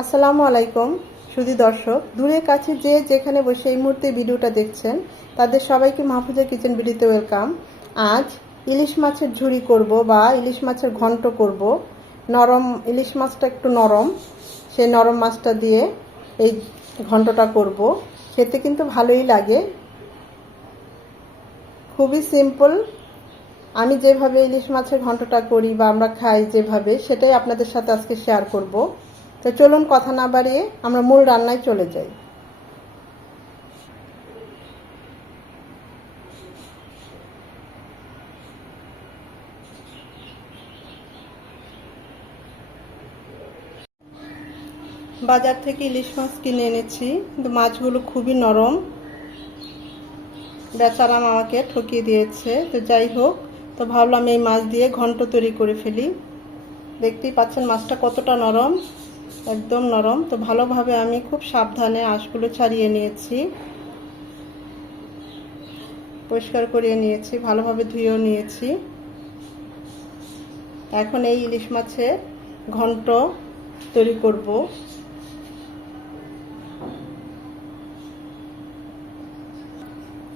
আসসালামু আলাইকুম, সুধী দর্শক। দূরে কাছে যে যেখানে বসে এই মুহূর্তে ভিডিওটা দেখছেন, তাদের সবাইকে মাহফুজা কিচেন ভিডিওতে ওয়েলকাম। আজ ইলিশ মাছের ঝুড়ি করব বা ইলিশ মাছের ঘন্ট করব। নরম ইলিশ মাছটা একটু নরম, সেই নরম মাছটা দিয়ে এই ঘন্টটা করব। খেতে কিন্তু ভালোই লাগে। খুবই সিম্পল। আমি যেভাবে ইলিশ মাছের ঘন্টটা করি বা আমরা খাই যেভাবে, সেটাই আপনাদের সাথে আজকে শেয়ার করব। তো চলুন কথা না বাড়িয়ে আমরা মূল রান্নায় চলে যাই। বাজার থেকে ইলিশ মাছ কিনে এনেছি। কিন্তু মাছগুলো খুবই নরম। বেচারাম আমাকে ঠকিয়ে দিয়েছে। তো যাই হোক, তো ভাবলাম এই মাছ দিয়ে ঘন্ট তৈরি করে ফেলি। দেখতেই পাচ্ছেন মাছটা কতটা নরম। একদম নরম। তো ভালোভাবে আমি খুব সাবধানে আঁশগুলো ছাড়িয়ে নিয়েছি। পরিষ্কার করিয়ে নিয়েছি, ভালোভাবে ধুয়েও নিয়েছি। এখন এই ইলিশ মাছের ঘন্ট তৈরি করব।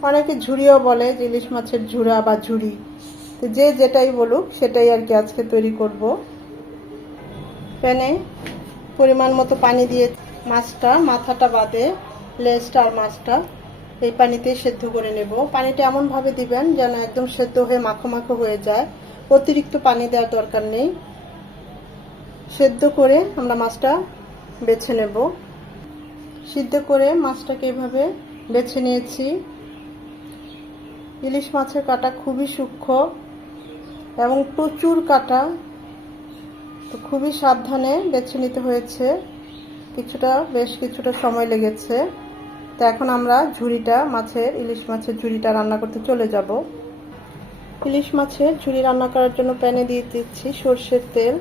অনেকে ঝুড়িও বলে যে ইলিশ মাছের ঝুড়া বা ঝুড়ি। তো যে যেটাই বলুক, সেটাই আর কি আজকে তৈরি করব। প্যানে পরিমাণ মতো পানি দিয়ে মাছটা, মাথাটা বাদে লেজটা আর মাছটা এই পানিতেই সেদ্ধ করে নেব। পানিটা এমনভাবে দিবেন যেন একদম সেদ্ধ হয়ে মাখো মাখো হয়ে যায়। অতিরিক্ত পানি দেওয়ার দরকার নেই। সেদ্ধ করে আমরা মাছটা বেছে নেব। সিদ্ধ করে মাছটাকে এভাবে বেছে নিয়েছি। ইলিশ মাছের কাটা খুবই সূক্ষ্ম এবং প্রচুর কাটা তো খুবই সাবধানে বেছে নিতে হয়েছে। কিছুটা, বেশ কিছুটা সময় লেগেছে। তো এখন আমরা ঝুড়িটা, মাছের, ইলিশ মাছের ঝুড়িটা রান্না করতে চলে যাব। ইলিশ মাছের ঝুড়ি রান্না করার জন্য প্যানে দিয়ে দিচ্ছি সর্ষের তেল,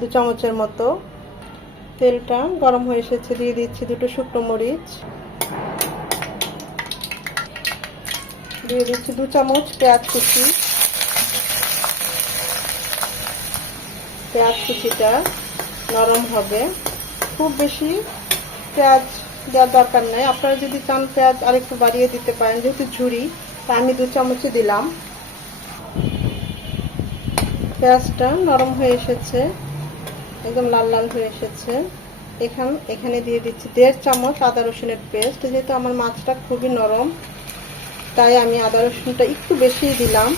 দু চামচের মতো। তেলটা গরম হয়ে এসেছে, দিয়ে দিচ্ছি দুটো শুকনো মরিচ। দিয়ে দিচ্ছি দু চামচ পেঁয়াজ কুচি। পেঁয়াজ কুচিটা নরম হবে। খুব বেশি পেঁয়াজ দেওয়ার দরকার নেই। আপনারা যদি চান পেঁয়াজ আরেকটু বাড়িয়ে দিতে পারেন, যেহেতু ঝুড়ি, তা আমি দু চামচই দিলাম। পেঁয়াজটা নরম হয়ে এসেছে, একদম লাল লাল হয়ে এসেছে। এখান, এখানে দিয়ে দিচ্ছি দেড় চামচ আদা রসুনের পেস্ট। যেহেতু আমার মাছটা খুবই নরম, তাই আমি আদা রসুনটা একটু বেশিই দিলাম।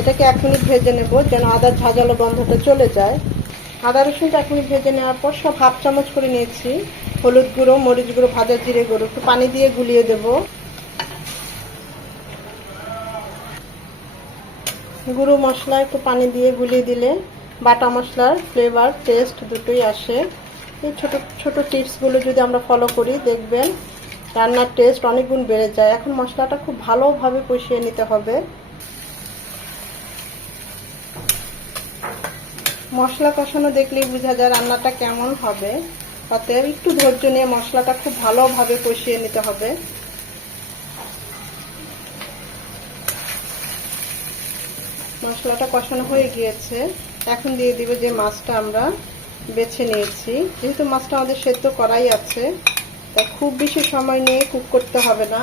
এটাকে এক মিনিট ভেজে নেব, যেন আদার ঝাঁঝালো গন্ধটা চলে যায়। আদা রসুনটা এক মিনিট ভেজে নেওয়ার পর সব হাফ চামচ করে নিয়েছি। হলুদ গুঁড়ো, মরিচ গুঁড়ো, ভাজা জিরে গুঁড়ো, একটু পানি দিয়ে গুলিয়ে দেব। গুঁড়ো মশলা একটু পানি দিয়ে গুলিয়ে দিলে বাটা মশলার ফ্লেভার টেস্ট দুটোই আসে। এই ছোটো ছোটো টিপসগুলো যদি আমরা ফলো করি, দেখবেন রান্নার টেস্ট অনেক গুণ বেড়ে যায়। এখন মশলাটা খুব ভালোভাবে কষিয়ে নিতে হবে। মশলা কষানো দেখলেই বোঝা যায় রান্নাটা কেমন হবে। তাতে একটু ধৈর্য নিয়ে মশলাটা খুব ভালোভাবে কষিয়ে নিতে হবে। মশলাটা কষানো হয়ে গিয়েছে। এখন দিয়ে দিবে যে মাছটা আমরা বেছে নিয়েছি। যেহেতু মাছটা আমাদের সেদ্ধ করাই আছে তাই খুব বেশি সময় নিয়ে কুক করতে হবে না।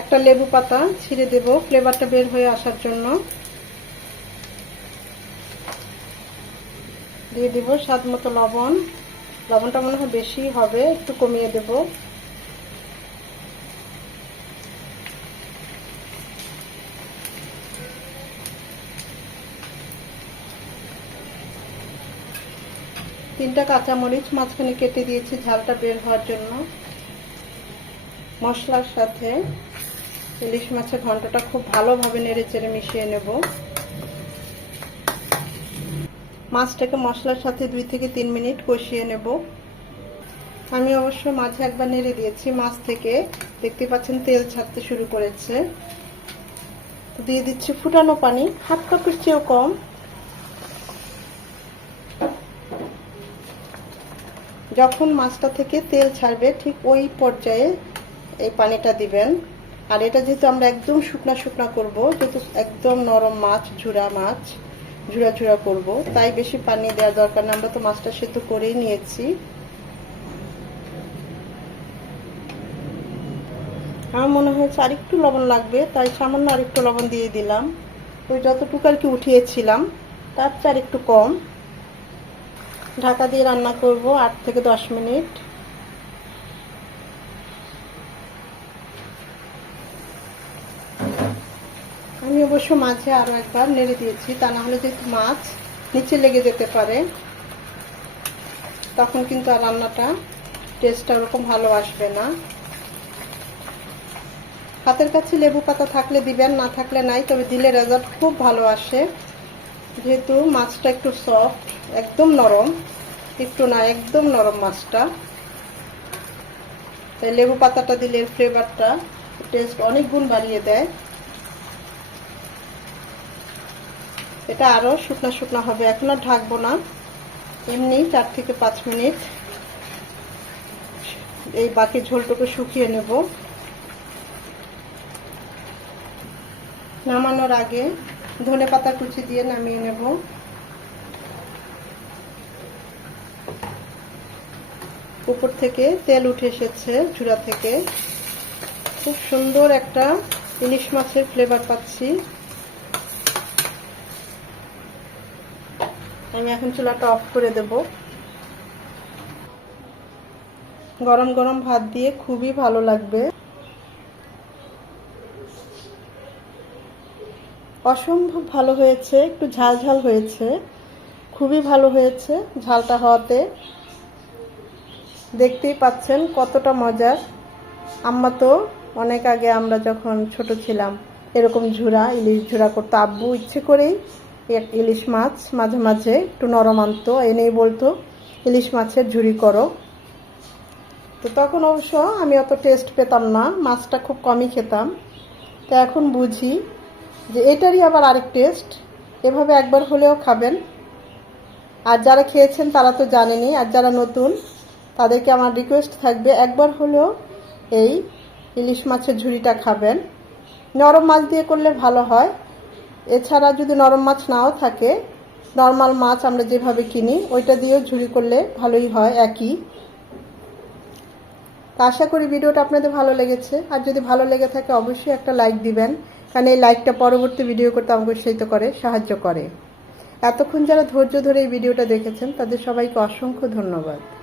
একটা লেবু পাতা ছিঁড়ে দেব ফ্লেভারটা বের হয়ে আসার জন্য। দিয়ে দিব স্বাদ মতো লবণ। লবণটা মনে হয় বেশি হবে, একটু কমিয়ে দেব। তিনটা কাঁচামরিচ মাঝখানে কেটে দিয়েছি, ঝালটা বের হওয়ার জন্য। মশলার সাথে ইলিশ মাছের ঘন্টটা খুব ভালোভাবে নেড়ে চেড়ে মিশিয়ে নেব। মাছটাকে মশলার সাথে দুই থেকে তিন মিনিট কষিয়ে নেব। আমি অবশ্য মাঝে একবার নেড়ে দিয়েছি, মাছ থেকে। দেখতে পাচ্ছেন তেল ছাড়তে শুরু করেছে। দিয়ে দিচ্ছি ফুটানো পানি, হাফ কাপের চেয়েও কম। যখন মাছটা থেকে তেল ছাড়বে, ঠিক ওই পর্যায়ে এই পানিটা দিবেন। আর এটা যেহেতু আমরা একদম শুকনা শুকনা করব, যেহেতু একদম নরম মাছ ঝুরা মাছ ঝুরা ঝুরা করব, তাই বেশি পানি দেওয়ার দরকার না। আমরা তো মাছটা সেদ্ধ করেই নিয়েছি। আমার মনে হয়েছে আরেকটু লবণ লাগবে, তাই সামান্য আরেকটু লবণ দিয়ে দিলাম। ওই যতটুকু আর কি উঠিয়েছিলাম, তার চেয়ে আরেকটু কম। ঢাকা দিয়ে রান্না করব আট থেকে দশ মিনিট। আমি অবশ্য মাঝে আরও একবার নেড়ে দিয়েছি, তা না হলে যেহেতু মাছ নিচে লেগে যেতে পারে, তখন কিন্তু আর রান্নাটা টেস্টটা ওরকম ভালো আসবে না। হাতের কাছে লেবু পাতা থাকলে দিবেন, না থাকলে নাই, তবে দিলে রেজাল্ট খুব ভালো আসে। যেহেতু মাছটা একটু সফট একদম নরম, একটু না, একদম নরম মাছটা। তাই লেবু পাতাটা দিলে ফ্লেভারটা টেস্ট অনেক গুণ বাড়িয়ে দেয়। এটা আরও শুকনা শুকনা হবে। এখন আর ঢাকবো না। এমনি চার থেকে পাঁচ মিনিট এই বাকি ঝোলটুকু শুকিয়ে নেব। নামানোর আগে ধনে পাতা কুচি দিয়ে নামিয়ে নেব। উপর থেকে তেল উঠে এসেছে চূড়া থেকে। খুব সুন্দর একটা ইলিশ মাছের ফ্লেভার পাচ্ছি। আমি এখন চুলাটা অফ করে দেব। গরম গরম ভাত দিয়ে খুবই ভালো লাগবে। অসম্ভব ভালো হয়েছে, একটু ঝাল ঝাল হয়েছে, খুবই ভালো হয়েছে ঝালটা হওয়াতে। দেখতেই পাচ্ছেন কতটা মজার। আম্মা তো অনেক আগে আমরা যখন ছোট ছিলাম, এরকম ঝুরা ইলিশ ঝুরা করতো, আব্বু ইচ্ছে করেই ইলিশ মাছ মাঝে মাঝে একটু নরম আনতো এনেই বলতো, ইলিশ মাছের ঝুড়ি করো। তো তখন অবশ্য আমি অত টেস্ট পেতাম না, মাছটা খুব কমই খেতাম। তো এখন বুঝি যে এটারই আবার আরেক টেস্ট এভাবে একবার হলেও খাবেন। আর যারা খেয়েছেন তারা তো জানেনি, আর যারা নতুন, তাদেরকে আমার রিকোয়েস্ট থাকবে, একবার হলেও এই ইলিশ মাছের ঝুড়িটা খাবেন। নরম মাছ দিয়ে করলে ভালো হয়। এছাড়া যদি নরম মাছ নাও থাকে নর্মাল মাছ আমরা যেভাবে কিনি, ওইটা দিয়েও ঝুড়ি করলে ভালোই হয়, একই। আশা করি ভিডিওটা আপনাদের ভালো লেগেছে। আর যদি ভালো লেগে থাকে, অবশ্যই একটা লাইক দিবেন। কারণ এই লাইকটা পরবর্তী ভিডিও করতে আমাকে উৎসাহিত করে, সাহায্য করে। এতক্ষণ যারা ধৈর্য ধরে এই ভিডিওটা দেখেছেন, তাদের সবাইকে অসংখ্য ধন্যবাদ।